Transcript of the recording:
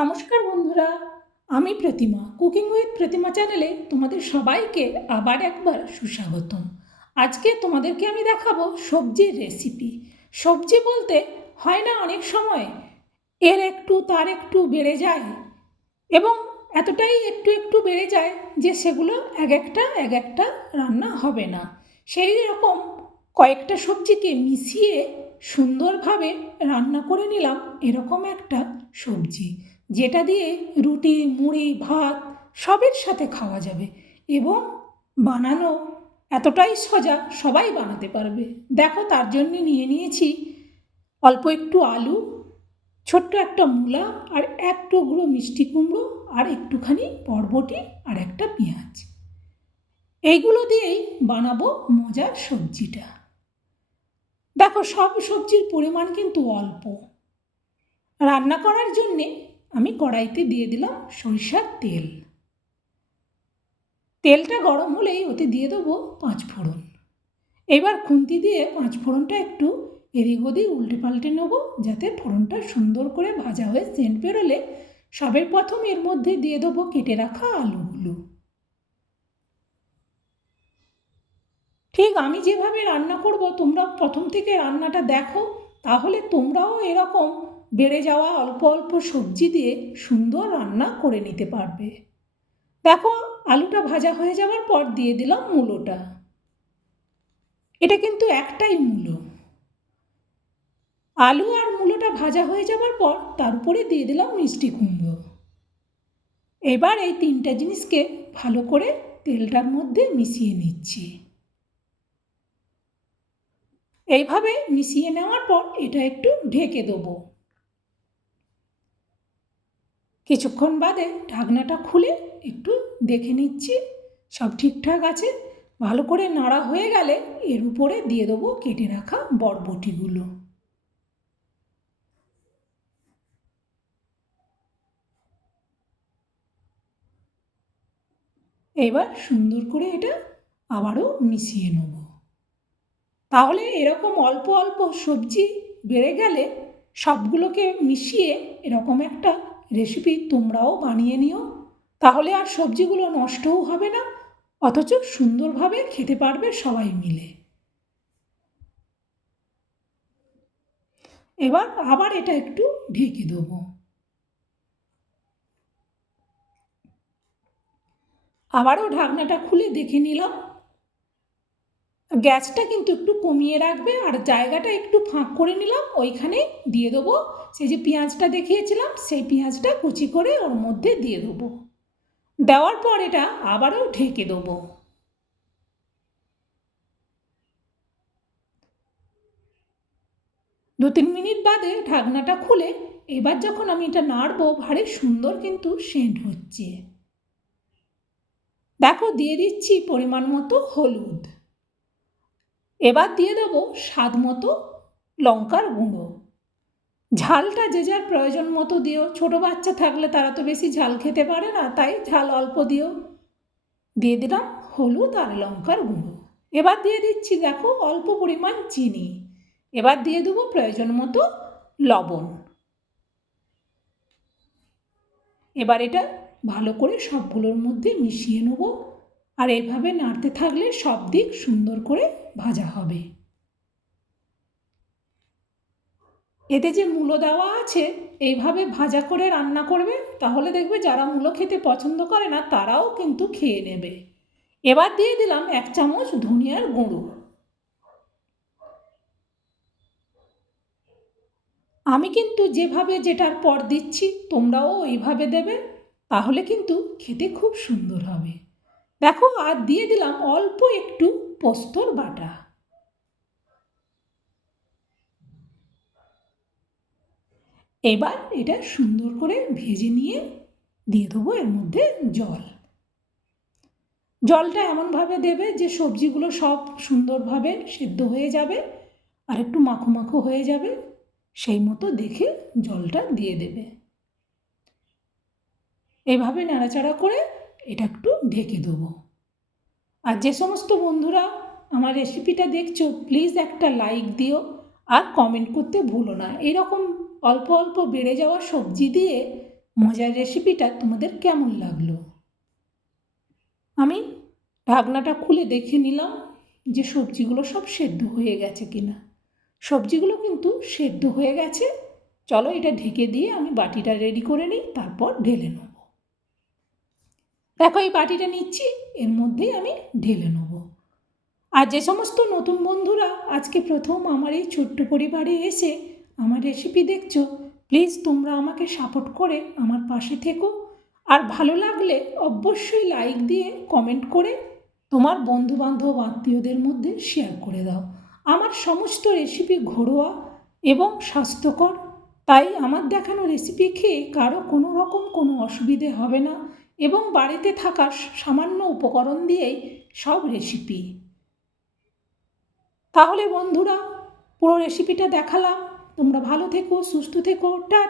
নমস্কার বন্ধুরা, আমি প্রতিমা। কুকিং উইথ প্রতিমা চ্যানেলে তোমাদের সবাইকে আবার একবার সুস্বাগতম। আজকে তোমাদেরকে আমি দেখাবো সবজির রেসিপি সবজি বলতে হয় না অনেক সময় এর একটু তার একটু বেড়ে যায় এবং এতটাই একটু একটু বেড়ে যায় যে সেগুলো এক একটা এক একটা রান্না হবে না। সেই রকম কয়েকটা সবজিকে মিশিয়ে সুন্দরভাবে রান্না করে নিলাম এরকম একটা সবজি। যেটা দিয়ে রুটি, মুড়ি, ভাত সবের সাথে খাওয়া যাবে এবং বানানো এতটাই সজা সবাই বানাতে পারবে। দেখো তার জন্য নিয়ে নিয়েছি অল্প একটু আলু, ছোট্ট একটা মূলা আর এক টুকরো মিষ্টি কুমড়ো আর একটুখানি বরবটি আর একটা পেঁয়াজ। এইগুলো দিয়েই বানাবো মজার সবজিটা। দেখো সব সবজির পরিমাণ কিন্তু অল্প। রান্না করার জন্যে আমি কড়াইতে দিয়ে দিলাম সরিষার তেল। তেলটা গরম হলেই ওতে দিয়ে দেবো পাঁচ ফোড়ন। এবার খুন্তি দিয়ে পাঁচ ফোড়নটা একটু এদিক ওদিক উল্টে পাল্টে নেব, যাতে ফোড়নটা সুন্দর করে ভাজা হয়ে সেন্ট বেরোলে সবের প্রথম এর মধ্যে দিয়ে দেবো কেটে রাখা আলুগুলো। ঠিক আমি যেভাবে রান্না করব, তোমরা প্রথম থেকে রান্নাটা দেখো, তাহলে তোমরাও এরকম বেড়ে যাওয়া অল্প অল্প সবজি দিয়ে সুন্দর রান্না করে নিতে পারবে। দেখো, আলুটা ভাজা হয়ে যাওয়ার পর দিয়ে দিলাম মূলোটা। এটা কিন্তু একটাই মূলো। আলু আর মূলোটা ভাজা হয়ে যাওয়ার পর তার উপরে দিয়ে দিলাম মিষ্টি কুমড়ো। এবার এই তিনটা জিনিসকে ভালো করে তেলটার মধ্যে মিশিয়ে নিচ্ছি। এইভাবে মিশিয়ে নেওয়ার পর এটা একটু ঢেকে দেবো। কিছুক্ষণ বাদে ঢাকনাটা খুলে একটু দেখে নিচ্ছি, সব ঠিকঠাক আছে। ভালো করে নাড়া হয়ে গেলে এর উপরে দিয়ে দেবো কেটে রাখা বরবটিগুলো। এবার সুন্দর করে এটা আবারও মিশিয়ে নেব। তাহলে এরকম অল্প অল্প সবজি বেড়ে গেলে সবগুলোকে মিশিয়ে এরকম একটা রেসিপি তোমরাও বানিয়ে নিও, তাহলে আর সবজিগুলো নষ্টও হবে না, অথচ সুন্দরভাবে খেতে পারবে সবাই মিলে। এবার আবার এটা একটু ঢেকে দেবো। আবারও ঢাকনাটা খুলে দেখে নিলাম। গ্যাসটা কিন্তু একটু কমিয়ে রাখবে আর জায়গাটা একটু ফাঁক করে নিলাম, ওইখানে দিয়ে দেবো। সেই যে পেঁয়াজটা দেখিয়েছিলাম, সেই পেঁয়াজটা কুচি করে ওর মধ্যে দিয়ে দেবো। দেওয়ার পর এটা আবারও ঢেকে দেবো। দু তিন মিনিট বাদে ঢাকনাটা খুলে এবার যখন আমি এটা নাড়বো, ভারী সুন্দর কিন্তু সেন্ট হচ্ছে। দেখো, দিয়ে দিচ্ছি পরিমাণ মতো হলুদ। এবার দিয়ে দেবো স্বাদ মতো লঙ্কার গুঁড়ো। ঝালটা যে যার প্রয়োজন মতো দিও। ছোটো বাচ্চা থাকলে তারা তো বেশি ঝাল খেতে পারে না, তাই ঝাল অল্প দিও। দিয়ে দিলাম হলুদ আর লঙ্কার গুঁড়ো। এবার দিয়ে দিচ্ছি দেখো অল্প পরিমাণ চিনি। এবার দিয়ে দেবো প্রয়োজন মতো লবণ। এবার এটা ভালো করে সবগুলোর মধ্যে মিশিয়ে নেব। আর এইভাবে নাড়তে থাকলে সব দিক সুন্দর করে ভাজা হবে। এতে যে মূলো দেওয়া আছে, এইভাবে ভাজা করে রান্না করবে, তাহলে দেখবে যারা মূলো খেতে পছন্দ করে না, তারাও কিন্তু খেয়ে নেবে। এবার দিয়ে দিলাম এক চামচ ধনিয়ার গুঁড়ো। আমি কিন্তু যেভাবে যেটার পর দিচ্ছি, তোমরাও ওইভাবে দেবে, তাহলে কিন্তু খেতে খুব সুন্দর হবে। দেখো, আর দিয়ে দিলাম অল্প একটু পোস্তর বাটা। এবার এটা সুন্দর করে ভেজে নিয়ে দিয়ে দেবো এর মধ্যে জল। জলটা এমনভাবে দেবে যে সবজিগুলো সব সুন্দরভাবে সেদ্ধ হয়ে যাবে আর একটু মাখো মাখো হয়ে যাবে, সেই মতো দেখে জলটা দিয়ে দেবে। এভাবে নাড়াচাড়া করে এটা একটু ঢেকে দেবো। আর যে সমস্ত বন্ধুরা আমার রেসিপিটা দেখছ প্লিজ একটা লাইক দিও আর কমেন্ট করতে ভুলো না। এরকম অল্প অল্প বেড়ে যাওয়া সবজি দিয়ে মজার রেসিপিটা তোমাদের কেমন লাগল? আমি ঢাকনাটা খুলে দেখে নিলাম যে সবজিগুলো সব সেদ্ধ হয়ে গেছে কিনা। সবজিগুলো কিন্তু সেদ্ধ হয়ে গেছে। চলো এটা ঢেকে দিয়ে আমি বাটিটা রেডি করে নিই, তারপর ঢেলে নেব। দেখো, এই বাটিটা নিচ্ছি, এর মধ্যেই আমি ঢেলে নেব। আর যে সমস্ত নতুন বন্ধুরা আজকে প্রথম আমার এই ছোট্ট পরিবারে এসে আমার রেসিপি দেখছ প্লিজ তোমরা আমাকে সাপোর্ট করে আমার পাশে থেকো। আর ভালো লাগলে অবশ্যই লাইক দিয়ে কমেন্ট করে তোমার বন্ধুবান্ধব, আত্মীয়দের মধ্যে শেয়ার করে দাও। আমার সমস্ত রেসিপি ঘরোয়া এবং স্বাস্থ্যকর, তাই আমার দেখানো রেসিপি খেয়ে কারও কোনো রকম কোনো অসুবিধে হবে না। এবং বাড়িতে থাকা সামান্য উপকরণ দিয়েই সব রেসিপি তাহলে বন্ধুরা, পুরো রেসিপিটা দেখালাম। তোমরা ভালো থেকো, সুস্থ থেকো, টাটা।